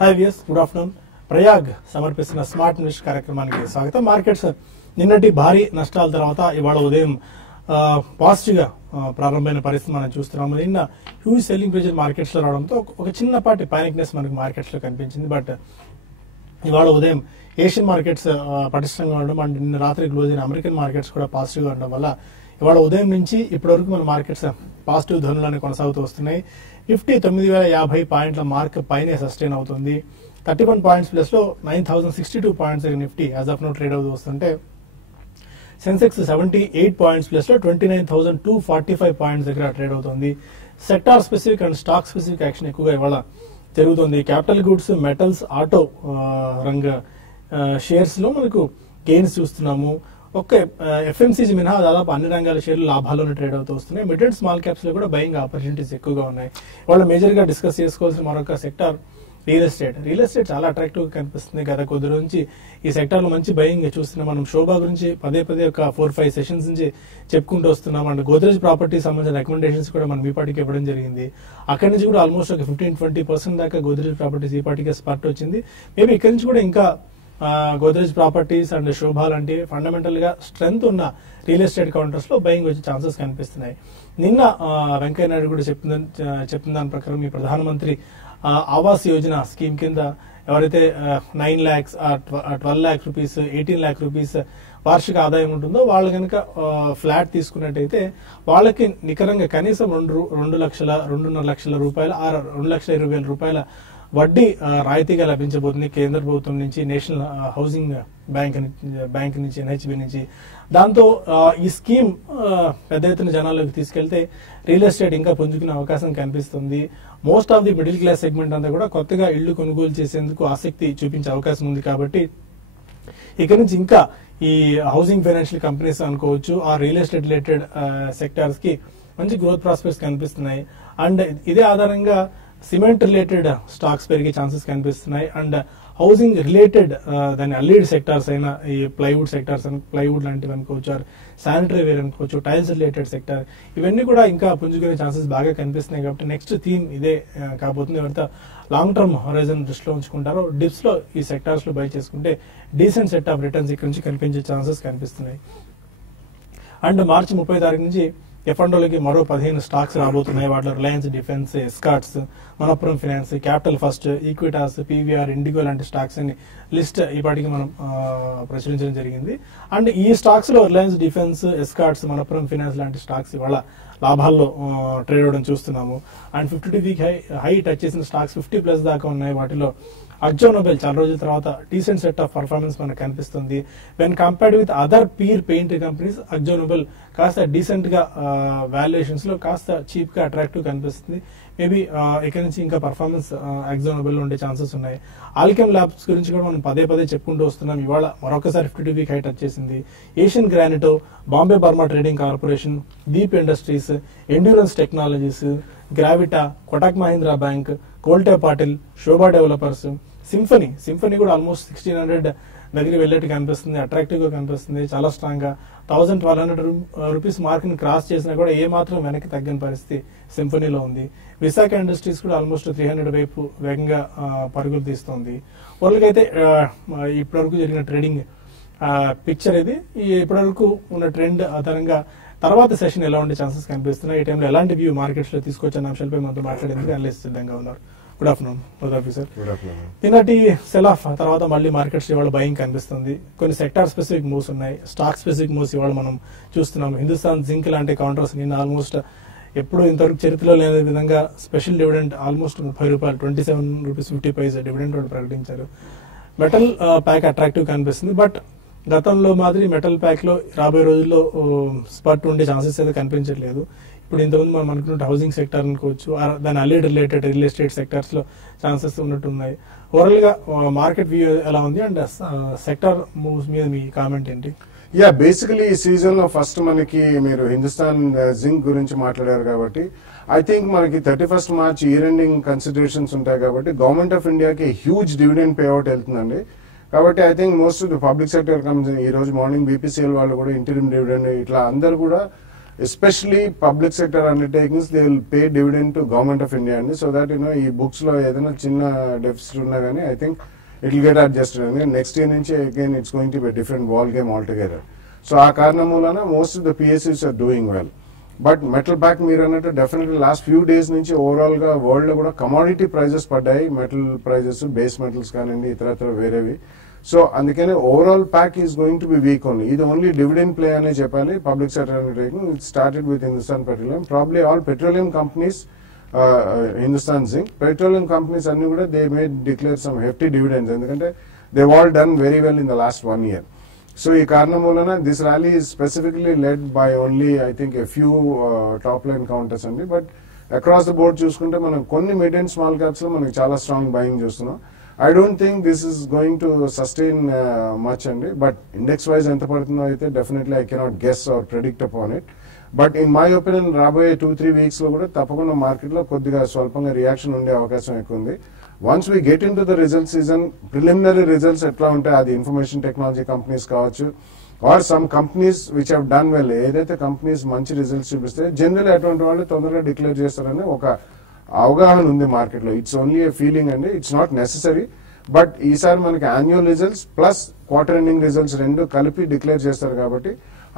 Hi viewers, good afternoon. Prayag సమర్పిస్తున్న smart invest కార్యక్రమానికి స్వాగతం. మార్కెట్స్ నిన్నటి భారీ నష్టాల తర్వాత ఇవాళ ఉదయం పాజిటివ్ గా ప్రారంభమైన పరిస్థితి మనం చూస్తున్నాము. నిన్న హ్యూజ్ సెల్లింగ్ ప్రెజర్ మార్కెట్స్ లో రావడంతో ఒక చిన్నపాటి పానిక్నెస్ మనకు మార్కెట్స్ లో కనిపించింది. బట్ ఇవాళ ఉదయం ఏషియన్ మార్కెట్స్ పటిష్టంగా ఉండడం అండ్ నిన్న రాత్రి క్లోజ్ అయిన అమెరికన్ మార్కెట్స్ కూడా పాజిటివ్ గా ఉండడం వల్ల ఇవాళ ఉదయం నుంచి ఇప్పటి వరకు మన మార్కెట్స్ పాజిటివ్ ధనులను కొనసాగుతూ వస్తున్నాయి. నిఫ్టీ 9,050 పాయింట్ల మార్క్ పైనే సస్టైన్ అవుతుంది. 31 పాయింట్స్ ప్లస్ లో 9,062 points Nifty as of now trade అవుతూ వస్తుంటే, సెన్సెక్స్ 78 పాయింట్స్ ప్లస్ లో 29,245 పాయింట్స్ దగ్గర ట్రేడ్ అవుతుంది. Sector specific and stock specific action ఎక్కువగా ఇవాళ జరుగుతుంది. క్యాపిటల్ గుడ్స్, మెటల్స్, ఆటో రంగ షేర్స్ లో మనకు గెయిన్స్ చూస్తున్నాము. ఒక్క ఎఫ్ఎంసీజీ మినహా దాదాపు అన్ని రంగాల షేర్లు లాభాల్లోనే ట్రేడ్ అవుతూ వస్తున్నాయి. మిడ్ అండ్ స్మాల్ క్యాప్స్ లో కూడా బయింగ్ ఆపర్చునిటీస్ ఎక్కువగా ఉన్నాయి. వాళ్ళు మేజర్ గా డిస్కస్ చేసుకోవాల్సిన మరొక sector real estate. Real estate చాలా అట్రాక్టివ్ గా కనిపిస్తుంది. గత కొద్ది రోజు నుంచి ఈ సెక్టార్ లో మంచి బయింగ్ చూస్తున్నాం. మనం శోభా గురించి పదే ఒక 4-5 సెషన్స్ నుంచి చెప్పుకుంటూ వస్తున్నాం. అండ్ గోద్రేజ్ ప్రాపర్టీ సంబంధించిన రికమెండేషన్స్ కూడా మనం ఈ పార్టీకి ఇవ్వడం జరిగింది. అక్కడి నుంచి కూడా ఆల్మోస్ట్ ఒక 15-20% దాకా గోద్రేజ్ ప్రాపర్టీస్ ఈ పార్టీకి స్పాట్ వచ్చింది. మేబీ ఇక్కడి నుంచి కూడా ఇంకా గోద్రేజ్ ప్రాపర్టీస్ అండ్ శోభా లాంటి ఫండమెంటల్ గా స్ట్రెంగ్త్ ఉన్న రియల్ ఎస్టేట్ కౌంటర్స్ లో బయింగ్ వచ్చే ఛాన్సెస్ కనిపిస్తున్నాయి. నిన్న వెంకయ్య నాయుడు కూడా చెప్పిన దాని ప్రకారం ఈ ప్రధానమంత్రి ఆవాస్ యోజన స్కీమ్ కింద ఎవరైతే 9 lakhs, 12 lakh rupees, 18 lakh rupees వార్షిక ఆదాయం ఉంటుందో వాళ్ళు కనుక ఫ్లాట్ తీసుకున్నట్టయితే వాళ్ళకి నికరంగా కనీసం 2.5 లక్షల రూపాయల 2,20,000 రూపాయల వడ్డీ రాయితీగా లభించబోతుంది కేంద్ర ప్రభుత్వం నుంచి, నేషనల్ హౌసింగ్ బ్యాంక్ నుంచి, ఎన్హెచ్బి నుంచి. దాంతో ఈ స్కీమ్ పెద్ద ఎత్తున జనాల్లోకి తీసుకెళ్తే రియల్ ఎస్టేట్ ఇంకా పుంజుకునే అవకాశం కనిపిస్తుంది. Most of the middle class segment అంతా కూడా కొత్తగా ఇళ్లు కొనుగోలు చేసేందుకు ఆసక్తి చూపించే అవకాశం ఉంది. కాబట్టి ఇక నుంచి ఇంకా ఈ హౌసింగ్ ఫైనాన్షియల్ కంపెనీస్ అనుకోవచ్చు, ఆ రియల్ ఎస్టేట్ రిలేటెడ్ సెక్టార్స్ కి మంచి గ్రోత్ ప్రాస్పెక్ట్స్ కనిపిస్తున్నాయి. అండ్ ఇదే ఆధారంగా సిమెంట్ రిలేటెడ్ స్టాక్స్ పెరిగే ఛాన్సెస్ కనిపిస్తున్నాయి. అండ్ హౌసింగ్ రిలేటెడ్ దాని అల్లీడ్ సెక్టార్స్ అయిన ఈ ప్లైవుడ్ సెక్టార్స్, ప్లైవుడ్ లాంటివి అనుకోవచ్చు, శానిటరీ వేర్ అనుకోవచ్చు, టైల్స్ రిలేటెడ్ సెక్టర్, ఇవన్నీ కూడా ఇంకా పుంజుకునే ఛాన్సెస్ బాగా కనిపిస్తున్నాయి. కాబట్టి నెక్స్ట్ థీమ్ ఇదే కాబోతుంది. ఎవరైతే లాంగ్ టర్మ్ హొరైజన్ దృష్టిలో ఉంచుకుంటారో డిప్స్ లో ఈ సెక్టార్స్ లో బై చేసుకుంటే డీసెంట్ సెట్ ఆఫ్ రిటర్న్స్ ఇక్కడ నుంచి కనిపించే ఛాన్సెస్ కనిపిస్తున్నాయి. అండ్ మార్చి 30 తారీఖు నుంచి ఎఫ్ఎండోలకి మరో 15 స్టాక్స్ రాబోతున్నాయి. వాటిలో Reliance defence, Escorts, Manappuram finance, capital first, Equitas, PVR, IndiGo లాంటి స్టాక్స్ అని లిస్ట్ ఈ పాటికి మనం ప్రచురించడం జరిగింది. అండ్ ఈ స్టాక్స్ లో Reliance defence, Escorts, Manappuram finance లాంటి స్టాక్స్ ఇవాళ లాభాల్లో ట్రేడ్ అవడం చూస్తున్నాము. అండ్ 52 వీక్ హై టచ్ చేసిన స్టాక్స్ 50+ దాకా ఉన్నాయి. వాటిలో అక్జో నోబెల్ చాలా రోజుల తర్వాత డీసెంట్ సెట్ ఆఫ్ పర్ఫార్మెన్స్ మనకు కనిపిస్తుంది. When compared with other peer paint companies Akzo Nobel కాస్త డీసెంట్ గా వాల్యుయేషన్స్ లో కాస్త చీప్ గా అట్రాక్టివ్ కనిపిస్తుంది. మేబీ ఇక్కడ నుంచి ఇంకా పర్ఫార్మెన్స్ అక్జో నోబెల్ లో ఉండే ఛాన్సెస్ ఉన్నాయి. ఆల్కెమ్ ల్యాబ్స్ గురించి కూడా మనం పదే చెప్పుకుంటూ వస్తున్నాం. ఇవాళ మరొకసారి 52 వీక్ హై టచ్ చేసింది. Asian Granito, Bombay Burmah trading corporation, Deep industries, endurance technologies, Gravita, Kotak Mahindra bank, Kolte Patil, Sobha developers, Symphony కూడా ఆల్మోస్ట్ 1,600 దగ్గర వెళ్ళేట్టు కనిపిస్తుంది. అట్రాక్టివ్ గా కనిపిస్తుంది. చాలా స్ట్రాంగ్ గా 1,200 రూపీస్ మార్క్ ని క్రాస్ చేసినా కూడా ఏ మాత్రం వెనక్కి తగ్గని పరిస్థితి సింఫనీలో ఉంది. విశాఖ ఇండస్ట్రీస్ కూడా ఆల్మోస్ట్ 300 వైపు వేగంగా పరుగులు తీస్తుంది. ఓవరాల్ గా అయితే ఇప్పటివరకు జరిగిన ట్రేడింగ్ పిక్చర్ ఇది. ఇప్పటివరకు ఉన్న ట్రెండ్ ఆధారంగా తర్వాత సెషన్ ఎలా ఉండే ఛాన్సెస్ కనిపిస్తున్నాయి, ఈ టైంలో ఎలాంటి వ్యూ మార్కెట్స్ లో తీసుకొచ్చే అంశాలపై మనతో మాట్లాడేందుకు అనలిస్ట్ సిద్ధంగా ఉన్నారు. Good afternoon sir. నిన్నటి సెల్ ఆఫ్ తర్వాత మళ్ళీ మార్కెట్స్ ఇవాళ బయింగ్ కనిపిస్తుంది. కొన్ని సెక్టార్ స్పెసిఫిక్ మూవ్స్ ఉన్నాయి, స్టాక్ స్పెసిఫిక్ మూవ్స్ ఇవాళ మనం చూస్తున్నాం. హిందుస్థాన్ జింక్ లాంటి కౌంటర్స్ నిన్న ఆల్మోస్ట్ ఎప్పుడు ఇంతవరకు చరిత్రలో లేని విధంగా స్పెషల్ డివిడెండ్ ఆల్మోస్ట్ 30 రూపాయలు, 27.50 రూపీస్ డివిడెండ్ వాళ్ళు ప్రకటించారు. మెటల్ ప్యాక్ అట్రాక్టివ్ కనిపిస్తుంది. బట్ గతంలో మాదిరి మెటల్ ప్యాక్ లో రాబోయే రోజుల్లో స్పర్ట్ ఉండే ఛాన్సెస్ అయితే కనిపించట్లేదు. ఇప్పుడు ఇంతకుముందు మనం అనుకున్నట్టు హౌసింగ్ సెక్టర్ అనుకోవచ్చు, దాని అల్లీడ్ రిలేటెడ్ రియల్ ఎస్టేట్ సెక్టర్స్ లో ఛాన్సెస్ ఉన్నట్టున్నాయి. ఓవరాల్ గా మార్కెట్ వ్యూ ఎలా ఉంది అండ్ సెక్టర్ మూవ్స్ మీద మీ కామెంట్ ఏంటి? బేసికలీ ఈ సీజన్ లో ఫస్ట్ మనకి మీరు హిందుస్థాన్ జింక్ గురించి మాట్లాడారు కాబట్టి ఐ థింక్ మనకి 31st March year ending considerations ఉంటాయి కాబట్టి గవర్నమెంట్ ఆఫ్ ఇండియాకి హ్యూజ్ డివిడెండ్ పేఅవుట్ వెళ్తుందండి. కాబట్టి I think most public sector company ఈ రోజు మార్నింగ్ బీపీసీఎల్ వాళ్ళు కూడా ఇంటరిమ్ డివిడెండ్ ఇట్లా అందరు కూడా especially public sector undertakings they will pay dividend to government of India అండి. సో దట్ ఈ బుక్స్ లో ఏదైనా చిన్న డెఫిసిట్ ఉన్నా కానీ I think it will get adjusted అండి. నెక్స్ట్ ఇయర్ నుంచి again it's going to be different ball game all together. So ఆ కారణం మూలన most of the PSUs are doing well. But metal back మీరు అన్నట్టు డెఫినెట్లీ లాస్ట్ ఫ్యూ డేస్ నుంచి overall గా world లో కూడా కమోడిటీ ప్రైజెస్ పడ్డాయి. మెటల్ ప్రైజెస్, బేస్ మెటల్స్ కానివ్వండి, ఇతర వేరేవి. సో అందుకని overall pack is going to be weak only. ఇది ఓన్లీ డివిడెండ్ ప్లే అనే చెప్పాలి. Public sector undertaking it started with Hindustan petroleum. Probably all petroleum companies, Hindustan zinc, petroleum companies అన్ని కూడా they may declare some hefty dividends, ఎందుకంటే they all done very well in the last 1 year. So ఈ కారణం వలన this rally is specifically led by only I think a few top line counters అండి. But across the board చూసుకుంటే మనం కొన్ని mid and small caps లో మనకి చాలా స్ట్రాంగ్ బయింగ్ చూస్తున్నాం. I don't think this is going to sustain much అండి. But index wise ఎంత పడుతుందో అయితే definitely I cannot guess or predict upon it. But in my opinion రాబోయే 2-3 weeks లో కూడా తప్పకుండా మార్కెట్ లో కొద్దిగా స్వల్పంగా రియాక్షన్ ఉండే అవకాశం ఎక్కువ ఉంది. Once we get in to the result season, preliminary results ఎట్లా ఉంటాయి, అది ఇన్ఫర్మేషన్ టెక్నాలజీ కంపెనీస్ కావచ్చు or some companies which have done well, ఏదైతే కంపెనీస్ మంచి రిజల్ట్స్ చూపిస్తే జనరల్ అటువంటి వాళ్ళు తొందరగా డిక్లేర్ చేస్తారని ఒక అవగాహన ఉంది మార్కెట్ లో. ఇట్స్ ఓన్లీ ఏ ఫీలింగ్ అండి, ఇట్స్ నాట్ నెసెసరీ. బట్ ఈసారి మనకి annual results plus quarter ending results రెండు కలిపి డిక్లేర్ చేస్తారు కాబట్టి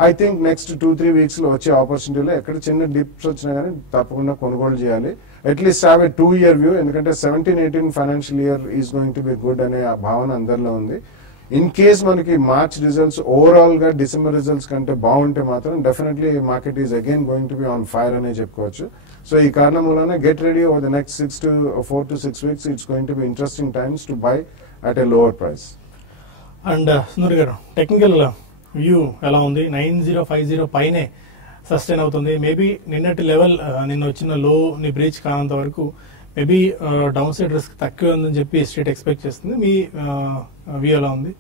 ఐ థింక్ నెక్స్ట్ 2-3 weeks లో వచ్చే ఆపర్చునిటీలో ఎక్కడ చిన్న డిప్స్ వచ్చినా కానీ తప్పకుండా కొనుగోలు చేయాలి. At least have a 2-year view, ఎందుకంటే 17-18 financial year is going to be good అనే భావన అందరిలో ఉంది. ఇన్ కేస్ మనకి మార్చ్ రిజల్ట్స్ ఓవరాల్ గా డిసెంబర్ రిజల్ట్స్ కంటే బాగుంటే మాత్రం definitely market is again going to be on fire అనే చెప్పుకోవచ్చు. సో ఈ కారణం వలన get ready over the next 4 to 6 weeks. It's going to be interesting times to buy at a lower price. And Sundar గారు, technical view ఎలా ఉంది? 9050 పైనే sustain అవుతుంది. మేబీ నిన్నటి లెవెల్, నిన్న వచ్చిన లో ని బ్రీచ్ కానంత వరకు మేబీ డౌన్ సైడ్ రిస్క్ తక్కువ ఉందని చెప్పి స్ట్రీట్ ఎక్స్పెక్ట్ చేస్తుంది. మీ వ్యూ ఎలా ఉంది?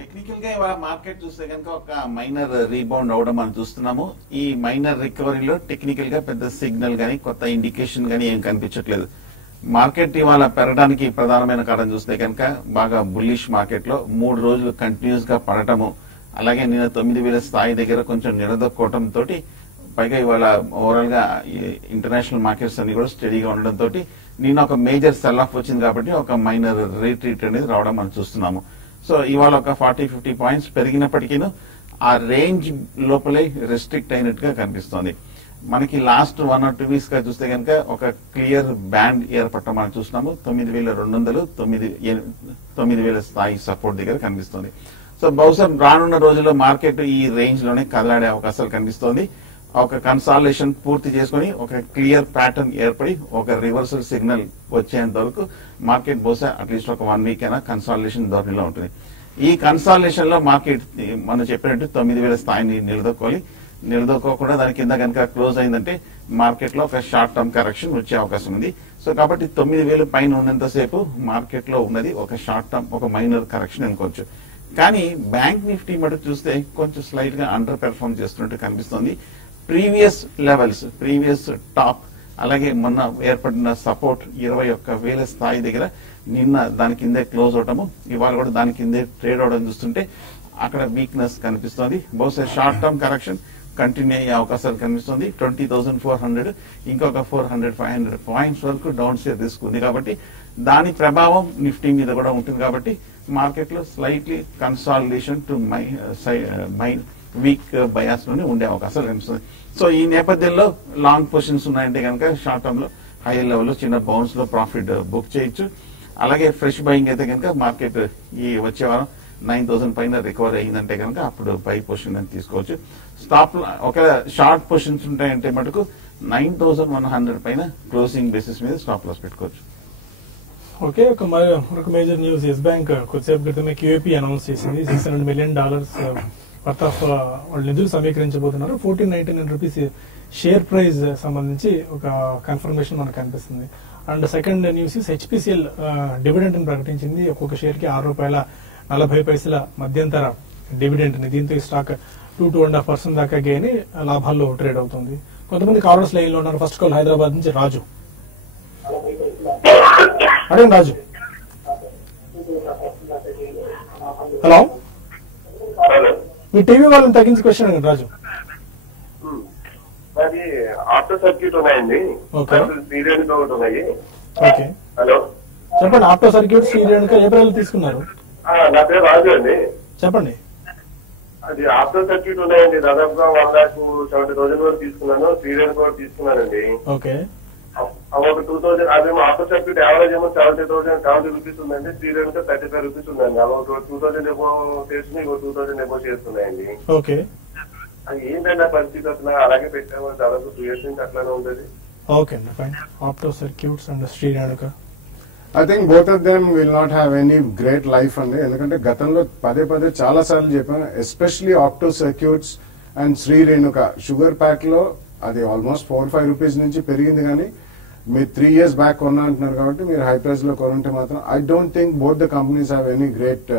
టెక్నికల్ గా ఇవాళ మార్కెట్ చూస్తే కనుక ఒక మైనర్ రీబౌండ్ అవడం మనం చూస్తున్నాము. ఈ మైనర్ రికవరీలో టెక్నికల్ గా పెద్ద సిగ్నల్ గానీ కొత్త ఇండికేషన్ గానీ ఏం కనిపించట్లేదు. మార్కెట్ ఇవాళ పెరగడానికి ప్రధానమైన కారణం చూస్తే కనుక బాగా బుల్లిష్ మార్కెట్ లో 3 రోజులు కంటిన్యూస్ గా పడటము, అలాగే నిన్న 9,000 స్థాయి దగ్గర కొంచెం నిలదొక్కోవడం తోటి, పైగా ఇవాళ ఓవరాల్ గా ఇంటర్నేషనల్ మార్కెట్స్ అన్ని కూడా స్టడీగా ఉండడంతో నిన్న ఒక మేజర్ సెల్ ఆఫ్ వచ్చింది కాబట్టి ఒక మైనర్ రీట్రీట్ అనేది రావడం మనం చూస్తున్నాము. సో ఇవాళ ఒక 40-50 పాయింట్స్ పెరిగినప్పటికీ ఆ రేంజ్ లోపలే రెస్ట్రిక్ట్ అయినట్టుగా కనిపిస్తోంది. మనకి లాస్ట్ 1 or 2 weeks గా చూస్తే కనుక ఒక క్లియర్ బ్యాండ్ ఏర్పడటం మనం చూస్తున్నాము. 9,200, 9,000 స్థాయి సపోర్ట్ దగ్గర కనిపిస్తుంది. సో బహుశా రానున్న రోజుల్లో మార్కెట్ ఈ రేంజ్ లోనే కదలాడే అవకాశాలు కనిపిస్తోంది. ఒక కన్సాలిడేషన్ పూర్తి చేసుకుని ఒక క్లియర్ ప్యాటర్న్ ఏర్పడి ఒక రివర్సల్ సిగ్నల్ వచ్చేంత వరకు మార్కెట్ బహుశా అట్లీస్ట్ ఒక 1 week అయినా కన్సాలిడేషన్ ధోరణిలో ఉంటుంది. ఈ కన్సాలిడేషన్ లో మార్కెట్ మనం చెప్పినట్టు 9,000 స్థాయిని నిలదొక్కోకుండా దాని కింద కనుక క్లోజ్ అయిందంటే మార్కెట్ లో ఒక షార్ట్ టర్మ్ కరెక్షన్ వచ్చే అవకాశం ఉంది. సో కాబట్టి 9,000 పైన ఉన్నంతసేపు మార్కెట్ లో ఉన్నది ఒక షార్ట్ టర్మ్, ఒక మైనర్ కరెక్షన్ అనుకోవచ్చు. కానీ బ్యాంక్ నిఫ్టీ మటుకు చూస్తే కొంచెం స్లైట్ గా అండర్ పెర్ఫార్మ్ చేస్తున్నట్టు కనిపిస్తుంది. ప్రీవియస్ లెవెల్స్, ప్రీవియస్ టాప్, అలాగే మొన్న ఏర్పడిన సపోర్ట్ 21,000 స్థాయి దగ్గర నిన్న దాని కిందే క్లోజ్ అవటము, ఇవాళ కూడా దాని కిందే ట్రేడ్ అవడం చూస్తుంటే అక్కడ వీక్నెస్ కనిపిస్తుంది. బహుశా షార్ట్ టర్మ్ కరెక్షన్ కంటిన్యూ అయ్యే అవకాశాలు కనిపిస్తుంది. 20,400 ఇంకొక 400-500 పాయింట్స్ వరకు డౌన్ సైడ్ రిస్క్ ఉంది కాబట్టి దాని ప్రభావం నిఫ్టీ మీద కూడా ఉంటుంది. కాబట్టి మార్కెట్ లో slightly consolidation to week bias లోనే ఉండే అవకాశాలు కనిపిస్తుంది. సో ఈ నేపథ్యంలో లాంగ్ పొజిషన్స్ ఉన్నాయంటే కనుక షార్ట్ టర్మ్ లో హైయర్ లెవెల్ లో చిన్న బౌన్స్ లో ప్రాఫిట్ బుక్ చేయొచ్చు. అలాగే ఫ్రెష్ బయింగ్ అయితే కనుక మార్కెట్ ఈ వచ్చే వారం 9,000 పైన రికవర్ అయ్యిందంటే కనుక అప్పుడు బై పొజిషన్ అని తీసుకోవచ్చు. స్టాప్ ఒక షార్ట్ పొజిషన్స్ ఉంటాయంటే మటుకు 9,100 పైన క్లోజింగ్ బేసిస్ మీద స్టాప్ లాస్ పెట్టుకోవచ్చు. ఓకే, ఒక మేజర్ న్యూస్. ఎస్ బ్యాంక్ కొద్దిసేపు క్రితమే QAP అనౌన్స్ చేసింది. $600 million వర్త్ ఆఫ్ వాళ్ళు నిధులు సమీకరించబోతున్నారు. 1499 రూపీస్ షేర్ ప్రైజ్ సంబంధించి ఒక కన్ఫర్మేషన్ మనకు కనిపిస్తుంది. And second news HPCL dividend ప్రకటించింది. ఒక్కొక్క షేర్ కి ₹6.40 మధ్యంతర డివిడెంట్ ని. దీంతో ఈ స్టాక్ 2-2.5% దాకా గెయిన్ లాభాల్లో ట్రేడ్ అవుతుంది. కొంతమంది కాలర్స్ లైన్ లో ఉన్నారు. ఫస్ట్ కాల్ హైదరాబాద్ నుంచి రాజు. అదే రాజు, హలో, మీ టీవీ వాళ్ళని తగ్గించి క్వశ్చన్ అడగండి రాజు. అది ఆటో సర్క్యూట్ ఉన్నాయండి. ఓకే. సీరియల్ ఒకటి ఉన్నాయి. ఓకే, హలో చెప్పండి. ఆప్టో సర్క్యూట్ శ్రీరేణుక ఏప్రిల్ తీసుకున్నారు, నా పేరు రాజు అండి. చెప్పండి. అది ఆటో సర్క్యూట్ ఉన్నాయండి. దాదాపుగా 1,70,000 వరకు తీసుకున్నాను. సీరియల్ కూడా తీసుకున్నానండి. ఓకే, ఒక 2,000 అదేమో ఆటో సర్క్యూట్ యావరేజ్ ఏమో 70 రూపీస్ ఉందండి. సీరియల్ 35 రూపీస్ ఉందండి. అవి ఒక 2,000 ఎబో చేస్తున్నాయి, ఇంకో 2,000 ఎబో చేస్తున్నాయండి. ఓకే, అది ఏంటంటే పరిస్థితి అసలు అలాగే పెట్టాము. దాదాపు 2 years నుంచి అట్లానే ఉంటుంది. ఓకే అండి, fine. Opto Circuits and Shree Renuka. I think both of them will not have any great life అండి. ఎందుకంటే గతంలో పదే చాలా సార్లు చెప్పాను, especially Opto Circuits and Shree Renuka sugar pack లో అది ఆల్మోస్ట్ 4-5 రూపీస్ నుంచి పెరిగింది. కానీ మీరు 3 years బ్యాక్ కొన్నా అంటున్నారు కాబట్టి మీరు హై ప్రైస్ లో కొనుంటే మాత్రం I don't think both the companies have any great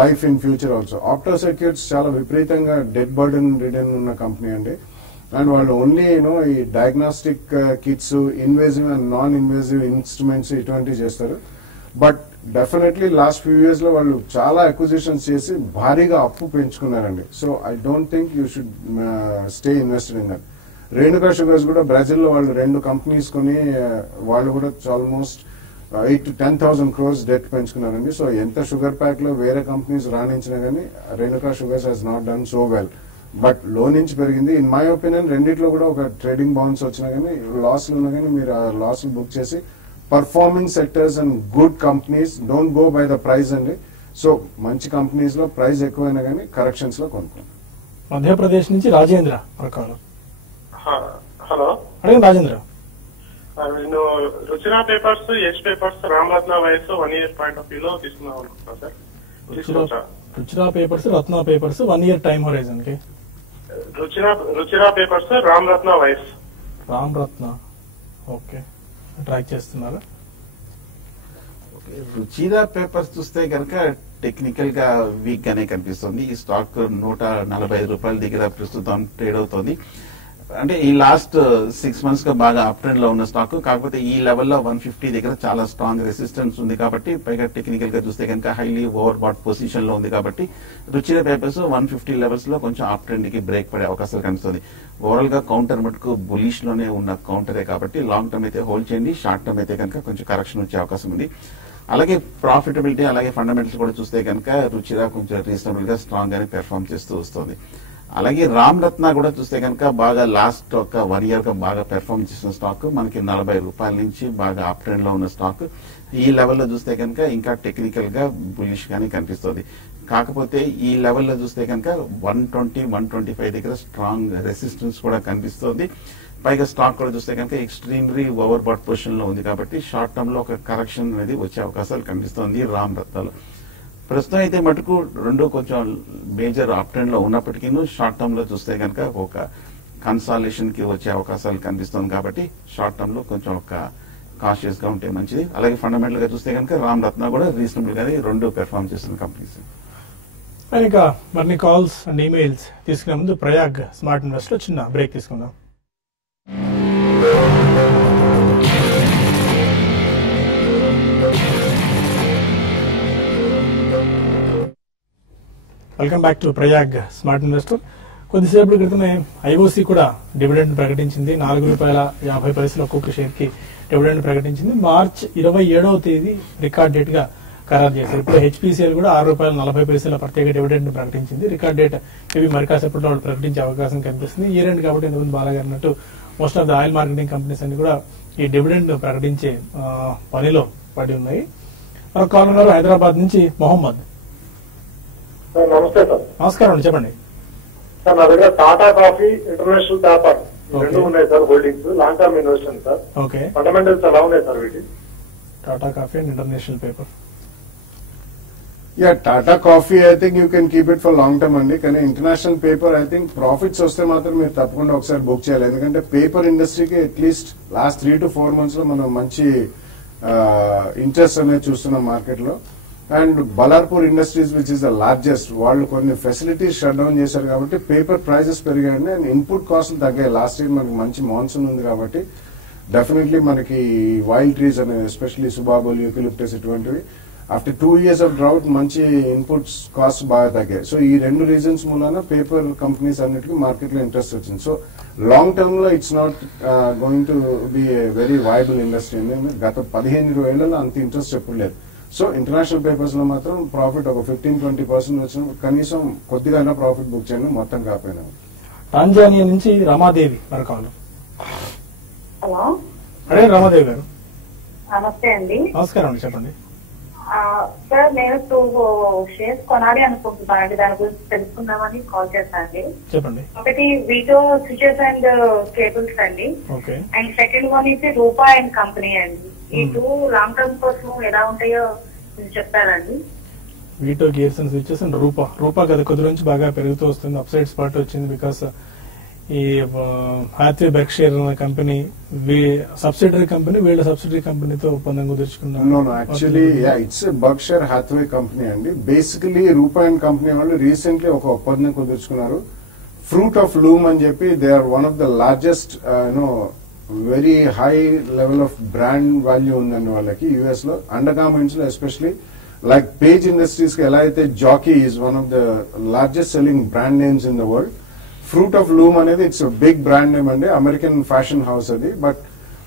life in future also. Opto circuits చాలా విపరీతంగా డెడ్ బర్డెన్ రిటర్న్ ఉన్న కంపెనీ అండి. అండ్ వాళ్ళు ఓన్లీ ఈ diagnostic kits, invasive and non invasive instruments ఇటువంటివి చేస్తారు. But definitely last few years లో వాళ్ళు చాలా అక్విజిషన్స్ చేసి భారీగా అప్పు పెంచుకున్నారండి. So I don't think you should stay invested in that. Renuka sugars కూడా బ్రెజిల్ లో వాళ్ళు 2 కంపెనీస్ కొని వాళ్ళు కూడా ఆల్మోస్ట్ 8,000 to 10,000 crores డెట్ పెంచుకున్నారండి. సో ఎంత షుగర్ ప్యాక్ లో వేరే కంపెనీస్ రాణించినా గానీ Renuka sugars has not done so well. But low నుంచి పెరిగింది. ఇన్ మై ఒపీనియన్ రెండిట్లో కూడా ఒక ట్రేడింగ్ బౌన్స్ వచ్చినా గానీ లాస్లు ఉన్నా గానీ మీరు ఆ లాస్ బుక్ చేసి performing sectors and good companies, don't go by the price అండి. సో మంచి కంపెనీస్ లో ప్రైస్ ఎక్కువైనా గానీ కరెక్షన్స్ లో కొనుక్కోండి. మధ్యప్రదేశ్ నుంచి రాజేంద్ర ప్రకారం. హలో, అడిగిన రాజేంద్ర. నేను రుచిరా పేపర్స్, ఎస్ పేపర్స్, రామరత్న వయసు 1 year పాయింట్ ఆఫ్ వ్యూలో తీసుకున్నాం అనుకుంటున్నాను సార్. రుచిరా పేపర్స్, రత్న పేపర్స్ 1 year టైం హొరైజన్ కి. రుచిరా పేపర్స్, రామరత్న వయసు. రామరత్న, ఓకే, ట్రాక్ చేస్తున్నారా? రుచిరా పేపర్స్ చూస్తే కనుక టెక్నికల్ గా వీక్ గానే కనిపిస్తుంది. ఈ స్టాక్ 145 రూపాయల దగ్గర ప్రస్తుతం ట్రేడ్ అవుతుంది. అంటే ఈ లాస్ట్ 6 months గా బాగా అప్ ట్రెండ్ లో ఉన్న స్టాక్. కాకపోతే ఈ లెవెల్లో 150 దగ్గర చాలా స్ట్రాంగ్ రెసిస్టెన్స్ ఉంది కాబట్టి, పైగా టెక్నికల్ గా చూస్తే కనుక హైలీ ఓవర్ బాట్ పొజిషన్ లో ఉంది కాబట్టి రుచిరా పేపర్స్ 150 లెవెల్స్ లో కొంచెం అప్ ట్రెండ్ కి బ్రేక్ పడే అవకాశాలు కనిపిస్తుంది. ఓవరాల్ గా కౌంటర్ మటుకు బులిష్ లోనే ఉన్న కౌంటరే కాబట్టి లాంగ్ టర్మ్ అయితే హోల్డ్ చేయండి. షార్ట్ టర్మ్ అయితే కనుక కొంచెం కరెక్షన్ వచ్చే అవకాశం ఉంది. అలాగే ప్రాఫిటబిలిటీ, అలాగే ఫండమెంటల్స్ కూడా చూస్తే కనుక రుచిరా కొంచెం రీజనబుల్ గా స్ట్రాంగ్ గానే పెర్ఫార్మ్ చేస్తూ వస్తుంది. అలాగే రామ్ రత్న కూడా చూస్తే కనుక బాగా లాస్ట్ ఒక 1 year గా బాగా పెర్ఫార్మ్ చేసిన స్టాక్. మనకి 40 రూపాయల నుంచి బాగా అప్ ట్రెండ్ లో ఉన్న స్టాక్. ఈ లెవెల్లో చూస్తే కనుక ఇంకా టెక్నికల్ గా బులిష్ గానే కనిపిస్తుంది. కాకపోతే ఈ లెవెల్లో చూస్తే కనుక 120, 125 దగ్గర స్ట్రాంగ్ రెసిస్టెన్స్ కూడా కనిపిస్తుంది. పైగా స్టాక్ కూడా చూస్తే కనుక ఎక్స్ట్రీమ్లీ ఓవర్ బాట్ పొజిషన్ లో ఉంది కాబట్టి షార్ట్ టర్మ్ లో ఒక కరెక్షన్ అనేది వచ్చే అవకాశాలు కనిపిస్తుంది రామ్ రత్నాలు. ప్రస్తుతం అయితే మటుకు రెండు కొంచెం మేజర్ అప్ ట్రెండ్ లో ఉన్నప్పటికీ షార్ట్ టర్మ్ లో చూస్తే కనుక ఒక కన్సాలేషన్ కి వచ్చే అవకాశాలు కనిపిస్తుంది కాబట్టి షార్ట్ టర్మ్ లో కొంచెం ఒక కాషియస్ గా ఉంటే మంచిది. అలాగే ఫండమెంటల్ గా చూస్తే కనుక రామ్ రత్న కూడా రీజనబుల్ గానే రెండు పెర్ఫార్మ్ చేస్తున్న కంపెనీస్. ఇంకా మరిన్ని కాల్స్ అండ్ ఈమెయిల్స్ తీసుకునే ముందు ప్రయాగ్ స్మార్ట్ ఇన్వెస్ట్ లో చిన్న బ్రేక్ తీసుకుందాం. Welcome back to Prayag smart investor. కొద్దిసేపటి క్రితమే ఐఓసీ కూడా డివిడెండ్ ప్రకటించింది. 4 రూపాయల 50 పైసలు ఒక్కొక్క షేర్ కి డివిడెండ్ ప్రకటించింది. మార్చ్ 27వ తేదీ రికార్డ్ డేట్ గా ఖరారు చేశారు. ఇప్పుడు హెచ్పిసిఎల్ కూడా 6 రూపాయల 40 పైసల ప్రత్యేక డివిడెండ్ ప్రకటించింది. రికార్డ్ డేట్ ఇవి మరి కాసేపట్లో వాళ్ళు ప్రకటించే అవకాశం కనిపిస్తుంది. ఇయర్ ఎండ్ కాబట్టి ఇంతకుముందు బాగా అన్నట్టు most of the oil marketing companies అన్ని కూడా ఈ డివిడెండ్ ప్రకటించే పనిలో పడి ఉన్నాయి. మరొక కాల్ ఉన్నారు హైదరాబాద్ నుంచి మొహమ్మద్. నమస్తే సార్. నమస్కారం అండి, చెప్పండి సార్. నా దగ్గర టాటా కాఫీ, ఇంటర్నేషనల్ పేపర్ రెండు ఉన్నాయి sir holdings. Long term investment sir. Okay, fundamentals ఎలా ఉన్నాయి సార్ వీటి? Tata coffee and international paper. Yeah, Tata coffee I think you can keep it for long term అండి. కానీ international paper I think profits వస్తే మాత్రం మీరు తప్పకుండా ఒకసారి బుక్ చేయాలి. ఎందుకంటే పేపర్ ఇండస్ట్రీకి అట్లీస్ట్ లాస్ట్ 3 to 4 months లో మనం మంచి ఇంట్రెస్ట్ అనేది చూస్తున్నాం మార్కెట్ లో. And Ballarpur industries which is the largest, వాళ్ళు కొన్ని ఫెసిలిటీస్ షట్ డౌన్ చేశారు కాబట్టి పేపర్ ప్రైజెస్ పెరిగాయండి. అండ్ ఇన్పుట్ కాస్ట్లు తగ్గాయి. లాస్ట్ ఇయర్ మనకి మంచి మాన్సూన్ ఉంది కాబట్టి డెఫినెట్లీ మనకి వైల్డ్ ట్రీస్ అనేది ఎస్పెషల్లీ సుబాబుల్, యూకలిప్టస్ ఇటువంటివి ఆఫ్టర్ 2 years ఆఫ్ డ్రౌట్ మంచి ఇన్పుట్స్ కాస్ట్ బాగా తగ్గాయి. సో ఈ 2 రీజన్స్ మూలన పేపర్ కంపెనీస్ అన్నిటికీ మార్కెట్ లో ఇంట్రెస్ట్ వచ్చింది. సో లాంగ్ టర్మ్ లో it's not going to be very viable industry. గత 15-20 ఏళ్లలో అంత ఇంట్రెస్ట్ ఎప్పుడు లేదు. సో ఇంటర్నేషనల్ పేపర్స్ లో మాత్రం ప్రాఫిట్ ఒక 15-20% వచ్చిన కనీసం కొద్దిగా ప్రాఫిట్ బుక్ చేయండి, మొత్తం కాకపోయినా. టాంజానియా నుంచి రమాదేవి మరొకరు. హలో, అదే రమాదేవి గారు, నమస్తే అండి. నమస్కారం అండి, చెప్పండి. సార్, నేను 2 షేర్స్ కొనాలి అనుకుంటున్నాను అండి. దాని గురించి తెలుసుకుందామని కాల్ చేస్తాను అండి. చెప్పండి. ఒకటి వీటో స్విచెస్ అండ్ కేబుల్స్ అండి, ఓకే. అండ్ సెకండ్ వన్ అయితే రూపా అండ్ కంపెనీ అండి. ఈ 2 లాంగ్ టర్మ్ కోసం ఎలా ఉంటాయో చెప్తారండి. Veto gears and switches and Rupa గత కొద్ది నుంచి బాగా పెరుగుతూ వస్తుంది. అప్ సైడ్ స్పాట్ వచ్చింది బికాస్ ఈ హాత్వే బెర్క్షైర్ అనే కంపెనీ సబ్సిడరీ కంపెనీ వీళ్ళ సబ్సిడరీ కంపెనీతో ఒప్పందం కుదుర్చుకున్నారు. Actually it's Berkshire Hathaway company అండి. బేసికలీ రూపా అండ్ కంపెనీ వాళ్ళు రీసెంట్లీ ఒక ఒప్పందం కుదుర్చుకున్నారు. ఫ్రూట్ ఆఫ్ లూమ్ అని చెప్పి they are one of the largest very high level of brand value ఉందండి వాళ్ళకి యుఎస్ లో. అండర్ గార్మెంట్స్ లో ఎస్పెషలీ లైక్ పేజ్ ఇండస్ట్రీస్ కి ఎలా అయితే Jockey is one of the largest selling brand names in the world. Fruit of Loom అనేది it's big brand name అండి, American fashion house అది. బట్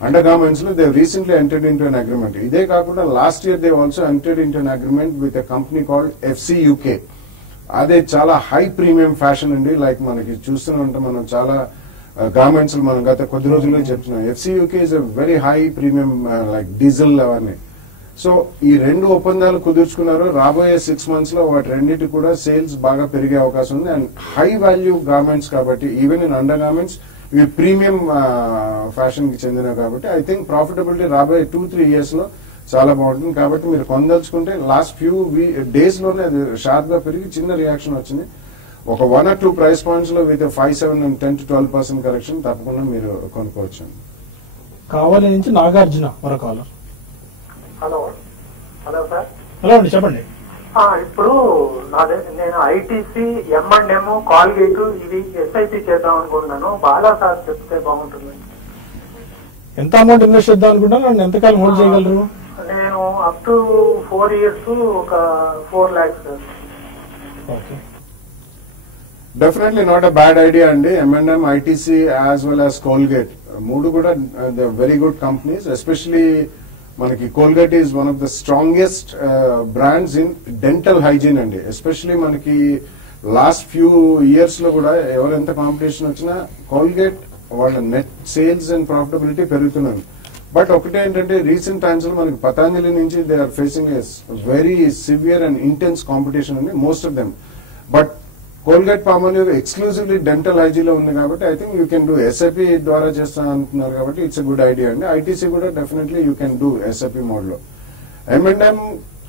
అండర్ గార్మెంట్స్ లో they recently entered into an agreement. ఇదే కాకుండా last year they also entered into an agreement with a company called FCUK. అదే చాలా high premium fashion అండి. Like మనకి చూస్తూనే ఉంటాం మనం చాలా గార్మెంట్స్ మనం గత కొద్ది రోజుల్లో చెప్తున్నాం. FCUK is a very high premium like diesel అవన్నీ. సో ఈ 2 ఒప్పందాలు కుదుర్చుకున్నారు. రాబోయే 6 months లో వాటి రెండింటి కూడా సేల్స్ బాగా పెరిగే అవకాశం ఉంది. అండ్ హై వాల్యూ గార్మెంట్స్ కాబట్టి ఈవెన్ ఇన్ అండర్ గార్మెంట్స్ ఇవి ప్రీమియం ఫ్యాషన్ కి చెందినవి కాబట్టి ఐ థింక్ ప్రాఫిటబిలిటీ రాబోయే 2-3 years లో చాలా బాగుంటుంది. కాబట్టి మీరు కొనదలుచుకుంటే లాస్ట్ ఫ్యూ డేస్ లోనే అది షార్ప్ గా పెరిగి చిన్న రియాక్షన్ వచ్చింది. ఒక 1 or 2 price points లో విత్ 5-7 and 10-12% కరెక్షన్ తప్పకుండా మీరు కొనుక్కోవచ్చు. కావాలి నుంచి నాగార్జున మరొక కాలర్. Hello sir. హలో అండి, చెప్పండి. ఇప్పుడు నేను ఐటీసీ, M&M, కాల్గేట్ ఇవి SIP చేద్దాం అనుకుంటున్నాను. బాలా సార్ చెప్తే బాగుంటుంది. ఎంత అమౌంట్ ఇన్వెస్ట్ చేద్దాం అనుకుంటున్నాను, ఎంతకాలం హోల్డ్ చేయగలరు? నేను అప్ టు 4 years ఒక 4 lakhs sir. Okay, definitely not a bad idea అండి. M&M, ITC as well as Colgate 3 కూడా వెరీ గుడ్ కంపెనీస్. ఎస్పెషలీ మనకి Colgate is one of the strongest brands in dental hygiene అండి. Especially మనకి last few years లో కూడా ఎవరెంత competition వచ్చినా Colgate వాళ్ళ నెట్ సేల్స్ అండ్ ప్రాఫిటబిలిటీ పెరుగుతున్నారు. బట్ ఒకటే ఏంటంటే రీసెంట్ టైమ్స్ లో మనకి పతాంజలి నుంచి they are facing a very severe and intense competition అండి most of them. But Colgate Palmolive exclusively dental hygiene లో ఉంది కాబట్టి I think you can do SIP ద్వారా చేస్తా అంటున్నారు కాబట్టి ఇట్స్ ఎ గుడ్ ఐడియా అండి. ITC కూడా definitely you can do SIP mode లో. M&M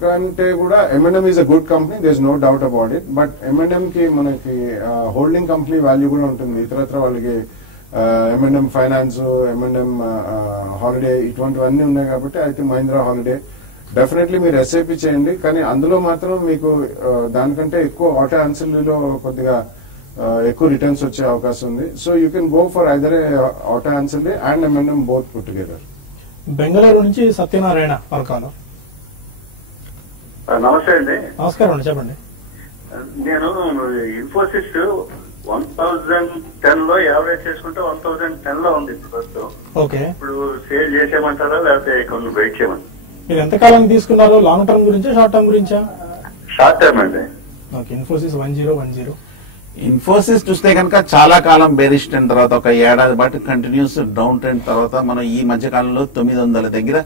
కంటే కూడా M&M is a good company, there is no doubt about it. But M&M కి మనకి హోల్డింగ్ కంపెనీ వాల్యూ కూడా ఉంటుంది. ఇతరత్ర వాళ్ళకి M&M ఫైనాన్స్, M&M హాలిడే ఇటువంటివన్నీ ఉన్నాయి కాబట్టి I think Mahindra holiday definitely మీరు SIP చేయండి. కానీ అందులో మాత్రం మీకు దానికంటే ఎక్కువ ఆటో ఆన్సిలరీలో కొద్దిగా ఎక్కువ రిటర్న్స్ వచ్చే అవకాశం ఉంది. So you can go for either auto ancillary and M&M both put together. Bengaluru నుంచి సత్యనారాయణ మరొకరు. నమస్తే అండి. నమస్కారం అండి, చెప్పండి. నేను ఇన్ఫోసిస్ 1010 లో యావరేజ్ చేసుకుంటే 1010 లో ఉంది ప్రస్తుతం. ఓకే, ఇప్పుడు సేల్ చేసేయమంటారా లేకపోతే కొన్ని వెయిట్ చేయమంటారా? మీరు ఎంతకాలం తీసుకున్నారు? లాంగ్ టర్మ్ గురించా షార్ట్ టర్మ్ గురించా? షార్ట్ టర్మ్ అండి. ఓకే, ఇన్ఫోసిస్ 1010. ఇన్ఫోసిస్ చూస్తే కనుక చాలా కాలం బేరిష్ ట్రెండ్ తర్వాత ఒక ఏడాది పాటు కంటిన్యూస్ డౌన్ ట్రెండ్ తర్వాత మనం ఈ మధ్య కాలంలో 900 దగ్గర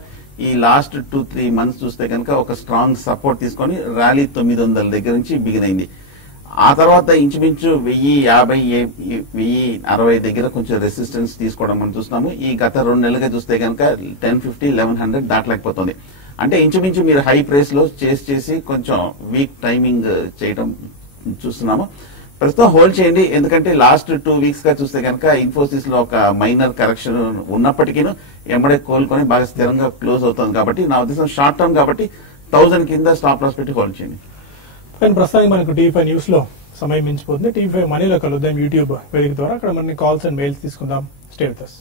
ఈ లాస్ట్ 2-3 months చూస్తే కనుక ఒక స్ట్రాంగ్ సపోర్ట్ తీసుకొని ర్యాలీ 900 దగ్గర నుంచి బిగిన్ అయింది. ఆ తర్వాత ఇంచుమించు 1050-1060 దగ్గర కొంచెం రెసిస్టెన్స్ తీసుకోవడం మనం చూస్తున్నాము. ఈ గత 2 నెలలుగా చూస్తే కనుక 1050-1100 దాటలేకపోతుంది. అంటే ఇంచుమించు మీరు హై ప్రైస్ లో చేసి కొంచెం వీక్ టైమింగ్ చేయడం చూస్తున్నాము. ప్రస్తుతం హోల్డ్ చేయండి, ఎందుకంటే లాస్ట్ 2 weeks గా చూస్తే కనుక ఇన్ఫోసిస్ లో ఒక మైనర్ కరెక్షన్ ఉన్నప్పటికీ ఎమ్మడే కోలుకొని బాగా స్థిరంగా క్లోజ్ అవుతుంది. కాబట్టి నా ఉద్దేశం షార్ట్ టర్మ్ కాబట్టి 1000 కింద స్టాప్ లాస్ పెట్టి హోల్డ్ చేయండి. కానీ ప్రస్తుతానికి మనకు TV5 న్యూస్ లో సమయం మించిపోతుంది. TV5 మనీలో కలుద్దాం యూట్యూబ్ వేదిక ద్వారా. అక్కడ మన కాల్స్ అండ్ మెయిల్స్ తీసుకుందాం. Stay with us.